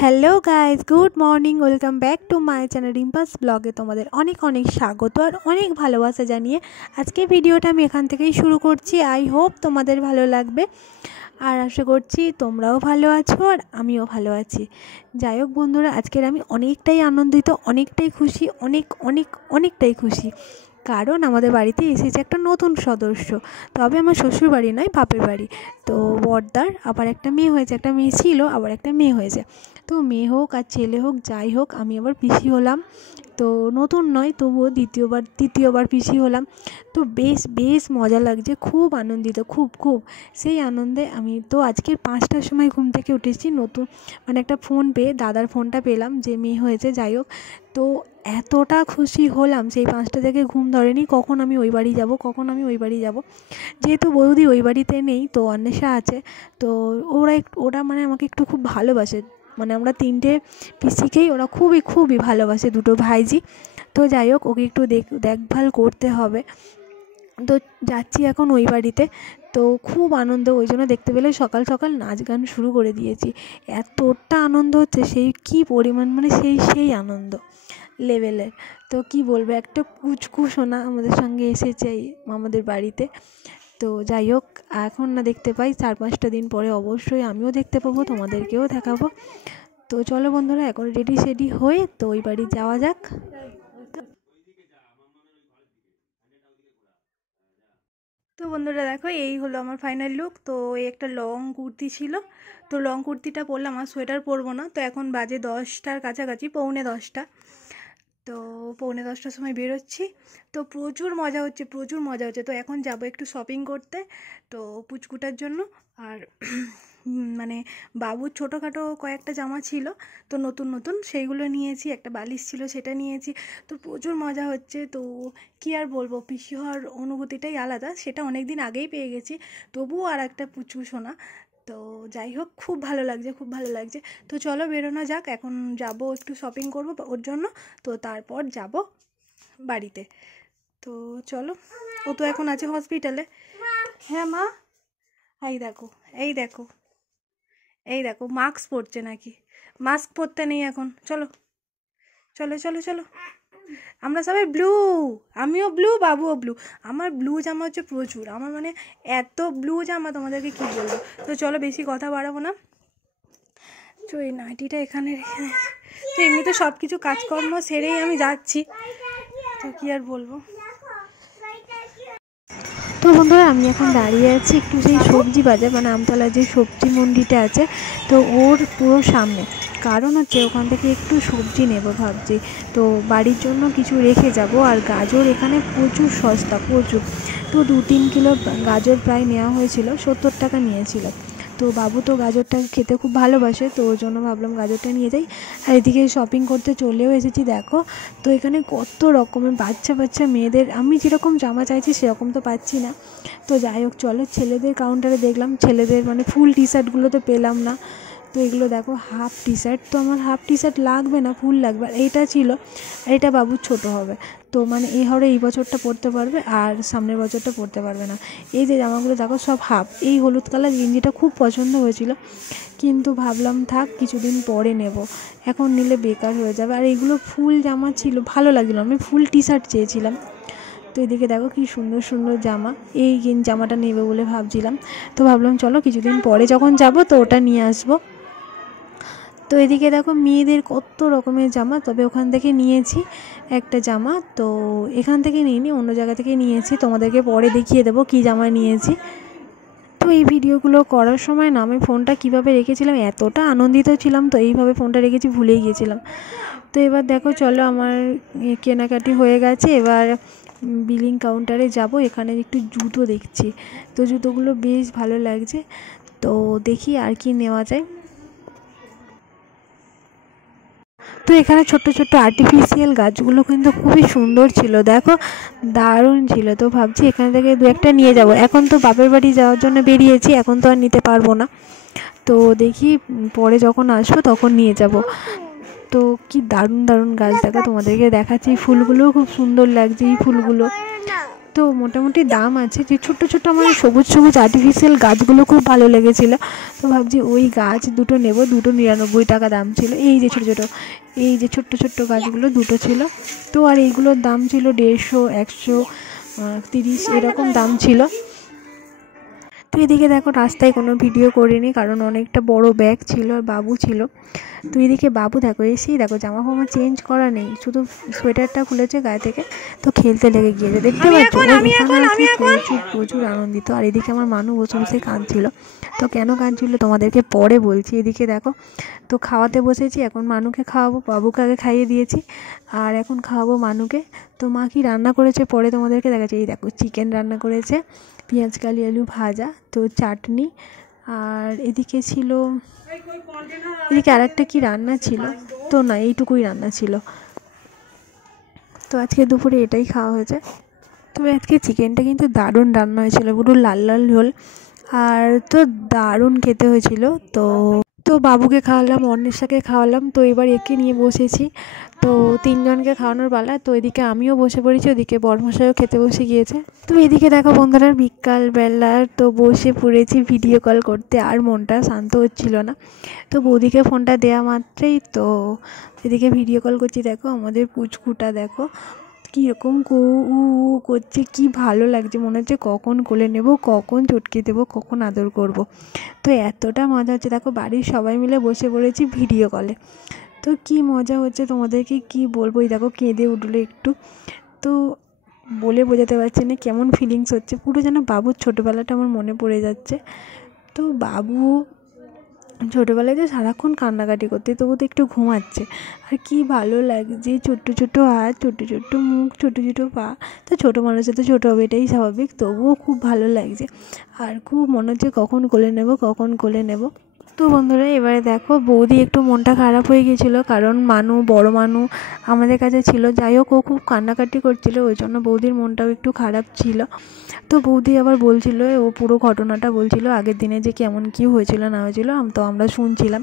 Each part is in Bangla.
Hello guys, good morning. Welcome back to my channel Rimpa's ব্লগে তোমাদের অনেক অনেক স্বাগত আর অনেক ভালোবাসা জানিয়ে আজকে ভিডিওটা আমি এখান থেকেই শুরু করছি। আই হোপ তোমাদের ভালো লাগবে আর আশা করছি তোমরাও ভালো আছো আর আমিও ভালো আছি। যাই হোক বন্ধুরা, আজকের আমি অনেকটাই আনন্দিত, অনেকটাই খুশি, অনেকটাই খুশি, কারণ আমাদের বাড়িতে এসেছে একটা নতুন সদস্য। তবে আমার শ্বশুর বাড়ি নয়, বাপের বাড়ি। তো বড়দার আবার একটা মেয়ে হয়েছে, একটা মেয়ে ছিল আবার একটা মেয়ে হয়েছে। তো মেয়ে হোক আর ছেলে হোক, যাই হোক, আমি আবার পিসি হলাম। তো নতুন নয়, তবুও তৃতীয়বার পিসি হলাম। তো বেশ বেশ মজা লাগছে, খুব আনন্দিত, খুব সেই আনন্দে আমি তো আজকে 5টার সময় ঘুম থেকে উঠেছি। নতুন মানে একটা ফোন পেয়ে, দাদার ফোনটা পেলাম যে মেয়ে হয়েছে। যাই হোক, তো এতটা খুশি হলাম, সেই 5টা থেকে ঘুম ধরেনি কখন আমি ওই বাড়ি যাব। যেহেতু বৌদি ওই বাড়িতে নেই, তো অন্বেষা আছে। তো ওরা মানে আমাকে একটু খুব ভালোবাসে, মানে আমরা 3টে পিসিকেই ওরা খুবই ভালোবাসে, দুটো ভাইজি। তো যাই হোক, ওকে একটু দেখভাল করতে হবে। তো যাচ্ছি এখন ওই বাড়িতে। তো খুব আনন্দ, ওই জন্য দেখতে পেলে সকাল সকাল নাচ গান শুরু করে দিয়েছি। এতটা আনন্দ হচ্ছে, সেই কী পরিমাণ, মানে সেই আনন্দ লেভেলের। তো কি বলবো, একটা কুচকু সোনা আমাদের সঙ্গে এসেছে আমাদের বাড়িতে। তো যাই হোক, এখন না দেখতে পাই, 4-5টা দিন পরে অবশ্যই আমিও দেখতে পাবো, তোমাদেরকেও দেখাবো। তো চলো বন্ধুরা, এখন রেডি হয়ে তো ওই বাড়ি যাওয়া যাক। তো বন্ধুরা দেখো, এই হলো আমার ফাইনাল লুক। তো এই একটা লং কুর্তি ছিল, তো লং কুর্তিটা পরলাম, আর সোয়েটার পরবো না। তো এখন বাজে 10টার কাছাকাছি, 9:45। তো 9:45টার সময় বেরোচ্ছি। তো প্রচুর মজা হচ্ছে। তো এখন যাব একটু শপিং করতে, তো পুচকুটার জন্য। আর মানে বাবুর ছোটোখাটো কয়েকটা জামা ছিল, তো নতুন সেইগুলো নিয়েছি। একটা বালিশ ছিল, সেটা নিয়েছি। তো প্রচুর মজা হচ্ছে। তো কি আর বলবো, পিসি হওয়ার অনুভূতিটাই আলাদা, সেটা অনেক দিন আগেই পেয়ে গেছি। তবুও আর একটা পুচু সোনা। তো যাই হোক, খুব ভালো লাগছে। তো চলো বেরোনো যাক, এখন যাব একটু শপিং করব ওর জন্য। তো তারপর যাব বাড়িতে। তো চলো, ও তো এখন আছে হসপিটালে। হ্যাঁ মা, এই দেখো, এই দেখো, এই দেখো, মাস্ক পরছে নাকি? মাস্ক পরতে নেই এখন। চলো চলো, আমরা সবাই ব্লু, আমিও ব্লু, বাবুও ব্লু। আমার ব্লু জামা হচ্ছে প্রচুর, আমার মানে এত ব্লু জামা তোমাদেরকে কি বলবো। তো চলো, বেশি কথা বাড়াবো না। তো এই নাইটিটা এখানে রেখে, তো এমনিতে সব কিছু কাজকর্ম সেরেই আমি যাচ্ছি, তো কি আর বলবো। তো বন্ধুরা, আমি এখন দাঁড়িয়ে আছি একটু সেই সবজি বাজার, মানে আমতলার যে সবজি মন্ডিটা আছে, তো ওর পুরো সামনে। কারণ হচ্ছে ওখান থেকে একটু সবজি নেব ভাবছি, তো বাড়ির জন্য কিছু রেখে যাব। আর গাজর এখানে প্রচুর সস্তা, প্রচুর। তো 2-3 কিলো গাজর প্রায় নেওয়া হয়েছিল, 70 টাকা নিয়েছিল। তো বাবু তো গাজরটা খেতে খুব ভালোবাসে, তো ওর জন্য ভাবলাম গাজরটা নিয়ে যাই। আর এদিকে শপিং করতে চলেও এসেছি দেখো। তো এখানে কত রকমের বাচ্চা মেয়েদের, আমি যেরকম জামা চাইছি সেরকম তো পাচ্ছি না। তো যাই হোক, চলো ছেলেদের কাউন্টারে দেখলাম, ছেলেদের মানে ফুল টি শার্টগুলো তো পেলাম না। তো এগুলো দেখো, হাফ টি শার্ট। তো আমার হাফ টি শার্ট লাগবে না, ফুল লাগবে। আর এইটা ছিল, আর এটা বাবুর ছোটো হবে। তো মানে এই বছরটা পরতে পারবে আর সামনের বছরটা পরতে পারবে না। এই যে জামাগুলো দেখো, সব হাফ। এই হলুদ কালার গেঞ্জিটা খুব পছন্দ হয়েছিল, কিন্তু ভাবলাম থাক, কিছুদিন পরে নেব, এখন নিলে বেকার হয়ে যাবে। আর এইগুলো ফুল জামা ছিল, ভালো লাগলো, আমি ফুল টি শার্ট চেয়েছিলাম। তো এদিকে দেখো কি সুন্দর জামা, এই জামাটা নেবে বলে ভাবছিলাম। তো ভাবলাম চলো, কিছুদিন পরে যখন যাব তো ওটা নিয়ে আসবো। তো এদিকে দেখো মেয়েদের কত রকমের জামা, তবে ওখান থেকে নিয়েছি একটা জামা। তো এখান থেকে নিইনি, অন্য জায়গা থেকে নিয়েছি, তোমাদেরকে পরে দেখিয়ে দেবো কী জামা নিয়েছি। তো এই ভিডিওগুলো করার সময় না আমি ফোনটা কীভাবে রেখেছিলাম, এতটা আনন্দিত ছিলাম, তো এইভাবে ফোনটা রেখেছি, ভুলেই গিয়েছিলাম। তো এবার দেখো, চলো, আমার কেনাকাটি হয়ে গেছে। এবার বিলিং কাউন্টারে যাব। এখানে একটু জুতো দেখছি, তো জুতোগুলো বেশ ভালো লাগছে, তো দেখি আর কি নেওয়া যায়। তো এখানে ছোট্ট আর্টিফিশিয়াল গাছগুলো কিন্তু খুবই সুন্দর ছিল, দেখো, দারুণ ছিল। তো ভাবছি এখান থেকে 2-1টা নিয়ে যাব। এখন তো বাপের বাড়ি যাওয়ার জন্য বেরিয়েছি, এখন তো আর নিতে পারবো না। তো দেখি পরে যখন আসবো তখন নিয়ে যাব। তো কি দারুণ গাছ, দেখো তোমাদেরকে দেখাচ্ছি, এই ফুলগুলোও খুব সুন্দর লাগছে, এই ফুলগুলো। তো মোটামুটি দাম আছে, যে ছোট্টো ছোট্টো আমার সবুজ সবুজ আর্টিফিশিয়াল গাছগুলো খুব ভালো লেগেছিলো। তো ভাবছি ওই গাছ দুটো নেব, 299 টাকা দাম ছিল। এই যে ছোটো ছোটো, এই যে ছোট্ট ছোট্ট গাছগুলো দুটো ছিল। তো আর এইগুলোর দাম ছিল 150, 130 এরকম দাম ছিল। তো এদিকে দেখো রাস্তায় কোনো ভিডিও করিনি, কারণ অনেকটা বড় ব্যাগ ছিল আর বাবু ছিল। তো এদিকে বাবু দেখো এসেই দেখো জামা ফামা চেঞ্জ করা নেই, শুধু সোয়েটারটা খুলেছে গায়ে থেকে, তো খেলতে লেগে গিয়েছে। দেখতে পাচ্ছ প্রচুর প্রচুর আনন্দিত। আর এদিকে আমার মানু বসে বসে কাঁদছিল। তো কেন কাঁদছিল তোমাদেরকে পরে বলছি। এদিকে দেখো তো খাওয়াতে বসেছি, এখন মানুকে খাওয়াবো, বাবুকে আগে খাইয়ে দিয়েছি আর এখন খাওয়াবো মানুকে। তো মা কি রান্না করেছে পরে তোমাদেরকে দেখাচ্ছি। এই দেখো চিকেন রান্না করেছে, পেঁয়াজ কালি আলু ভাজা, তো চাটনি, আর এদিকে ছিল, এদিকে আরেকটা কি রান্না ছিল, তো না এইটুকুই রান্না ছিল। তো আজকে দুপুরে এটাই খাওয়া হয়েছে। তবে আজকে চিকেনটা কিন্তু দারুণ রান্না হয়েছিল, পুরো লাল লাল ঝোল, আর তো দারুণ খেতে হয়েছিল। তো বাবুকে খাওয়ালাম, অন্বেষাকে খাওয়ালাম, তো এবার একে নিয়ে বসেছি। তো 3 জনকে খাওয়ানোর পালা। তো এদিকে আমিও বসে পড়েছি, ওদিকে বরমশাইও খেতে বসে গিয়েছে। তো এদিকে দেখো বন্ধুরা বিকালবেলা তো বসে পড়েছি ভিডিও কল করতে, আর মনটা শান্ত হচ্ছিল না। তো বৌদিকে ফোনটা দেওয়া মাত্রই তো এদিকে ভিডিও কল করছি। দেখো আমাদের পুচকুটা দেখো কীরকম উ করছে, কি ভালো লাগছে, মনে হচ্ছে কখন কোলে নেব, কখন চটকে দেবো, কখন আদর করব। তো এতটা মজা হচ্ছে, দেখো বাড়ির সবাই মিলে বসে পড়েছি ভিডিও কলে। তো কি মজা হচ্ছে তোমাদেরকে কি বলবো। এই দেখো কেঁদে উঠলো একটু, তো বলে বোঝাতে পারছি না কেমন ফিলিংস হচ্ছে, পুরো যেন বাবুর ছোটোবেলাটা আমার মনে পড়ে যাচ্ছে। তো বাবু ছোটোবেলায় তো সারাক্ষণ কান্নাকাটি করতে, তবু তো একটু ঘুমাচ্ছে, আর কি ভালো লাগছে, ছোট্টো ছোট্টো হাত, ছোট্টো ছোট্টো মুখ, ছোটো ছোটো পা। তো ছোটো মানুষের তো ছোটো হবে, এটাই স্বাভাবিক, তবুও খুব ভালো লাগছে, আর খুব মনে হচ্ছে কখন কোলে নেব, কখন কোলে নেব। তো বন্ধুরা এবারে দেখো বৌদি একটু মনটা খারাপ হয়ে গিয়েছিলো, কারণ বড় মানু আমাদের কাছে ছিল। যাই হোক ও খুব কান্নাকাটি করছিল, ওই জন্য বৌদির মনটাও একটু খারাপ ছিল। তো বৌদি আবার বলছিল, ও পুরো ঘটনাটা বলছিল আগের দিনে যে কেমন কী হয়েছিল না হয়েছিল, তো আমরা শুনছিলাম।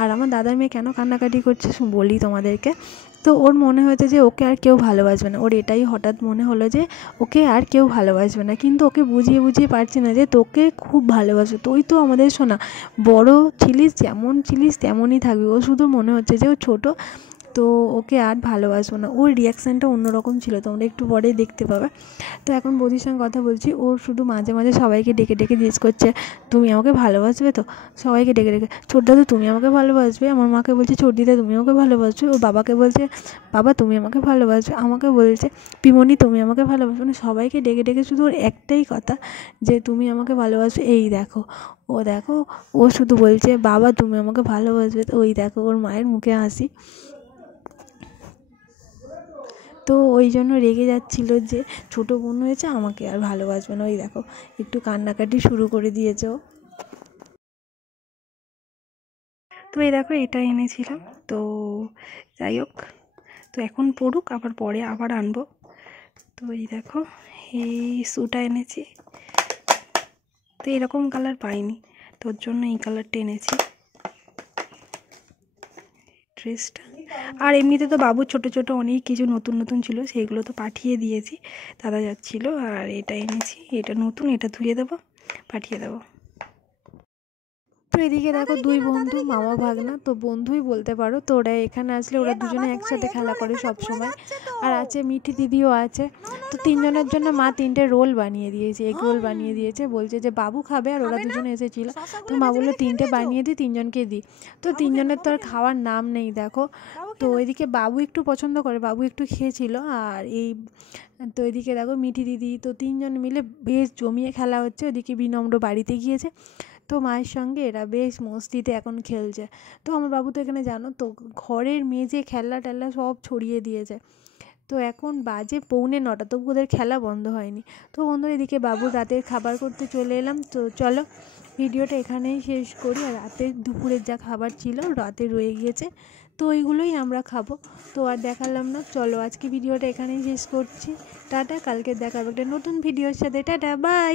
আর আমার দাদার মেয়ে কেন কান্নাকাটি করছে বলি তোমাদেরকে। তো ওর মনে হয়েছে যে ওকে আর কেউ ভালোবাসবে না, ওর এটাই হঠাৎ মনে হলো যে ওকে আর কেউ ভালোবাসবে না। কিন্তু ওকে বুঝিয়ে বুঝিয়ে পারছি না যে তোকে খুব ভালোবাসে, তুই তো আমাদের শোনা, বড় ছিলিস, যেমন ছিলিস তেমনই থাকবি। ও শুধু মনে হচ্ছে যে ও ছোটো, তো ওকে আর ভালোবাসবো না। ওর রিয়াকশানটা অন্যরকম ছিল, তোমরা একটু পরেই দেখতে পাবে। তো এখন বৌদির সঙ্গে কথা বলছি, ওর শুধু মাঝে মাঝে সবাইকে ডেকে ডেকে জিজ্ঞেস করছে তুমি আমাকে ভালোবাসবে তো, সবাইকে ডেকে ডেকে, ছোট দাদু তুমি আমাকে ভালোবাসবে, আমার মাকে বলছে ছোট দিদা তুমি আমাকে ভালোবাসবে, ওর বাবাকে বলছে বাবা তুমি আমাকে ভালোবাসবে, আমাকে বলছে পিমনি তুমি আমাকে ভালোবাসবে, মানে সবাইকে ডেকে ডেকে শুধু ওর একটাই কথা যে তুমি আমাকে ভালোবাসবে। এই দেখো ও শুধু বলছে বাবা তুমি আমাকে ভালোবাসবে। তো ওই দেখো ওর মায়ের মুখে হাসি। তো ওই জন্য রেগে যাচ্ছিলো যে ছোটো বোন হয়েছে আমাকে আর ভালোবাসবে না। ওই দেখো একটু কান্নাকাটি শুরু করে দিয়েছে ও। তো এই দেখো এটা এনেছিলাম, তো যাই হোক, তো এখন পড়ুক, আবার পরে আবার আনবো। তো এই দেখো এই শ্যুটা এনেছি, তো এরকম কালার পাইনি, তোর জন্য এই কালারটা এনেছি ড্রেসটা। আর এমনিতে তো বাবুর ছোটো ছোটো অনেক কিছু নতুন নতুন ছিল, সেইগুলো তো পাঠিয়ে দিয়েছি, দাদা যাচ্ছিলো। আর এটা এনেছি, এটা নতুন, এটা ধুয়ে দেবো, পাঠিয়ে দেবো। তো এদিকে দেখো দুই বন্ধু মামা ভাগনা, তো বন্ধুই বলতে পারো। তো ওরা এখানে আসলে ওরা দুজনে একসাথে খেলা করে সব সময়। আর আছে মিঠি দিদিও আছে। তো 3 জনের জন্য মা 3টে রোল বানিয়ে দিয়েছে, এগ রোল বানিয়ে দিয়েছে, বলছে যে বাবু খাবে, আর ওরা দুজনে এসেছিল, তো মা বললো 3টে বানিয়ে দিই, 3 জনকে দিই। তো 3 জনের তো আর খাওয়ার নাম নেই দেখো। তো এদিকে বাবু একটু পছন্দ করে, বাবু একটু খেয়েছিল। আর তো এদিকে দেখো মিঠি দিদি, তো 3 জন মিলে বেশ জমিয়ে খেলা হচ্ছে। ওদিকে বিনম্র বাড়িতে গিয়েছে, তো মায়ের সঙ্গে এরা বেশ মস্তিতে এখন খেলছে। তো আমার বাবু তো এখানে জানো তো ঘরের মেঝে খেলনা টেলনা সব ছড়িয়ে দিয়েছে। তো এখন বাজে 8:45, তবু ওদের খেলা বন্ধ হয়নি। তো বন্ধুরা এদিকে বাবুর রাতের খাবার করতে চলে এলাম। তো চলো ভিডিওটা এখানেই শেষ করি। আর দুপুরের যা খাবার ছিল রাতে রয়ে গিয়েছে, তো ওইগুলোই আমরা খাবো। তো আর দেখালাম না, চলো আজকে ভিডিওটা এখানেই শেষ করছি। টাটা, কালকে দেখাবো একটা নতুন ভিডিওর সাথে। Tata, by.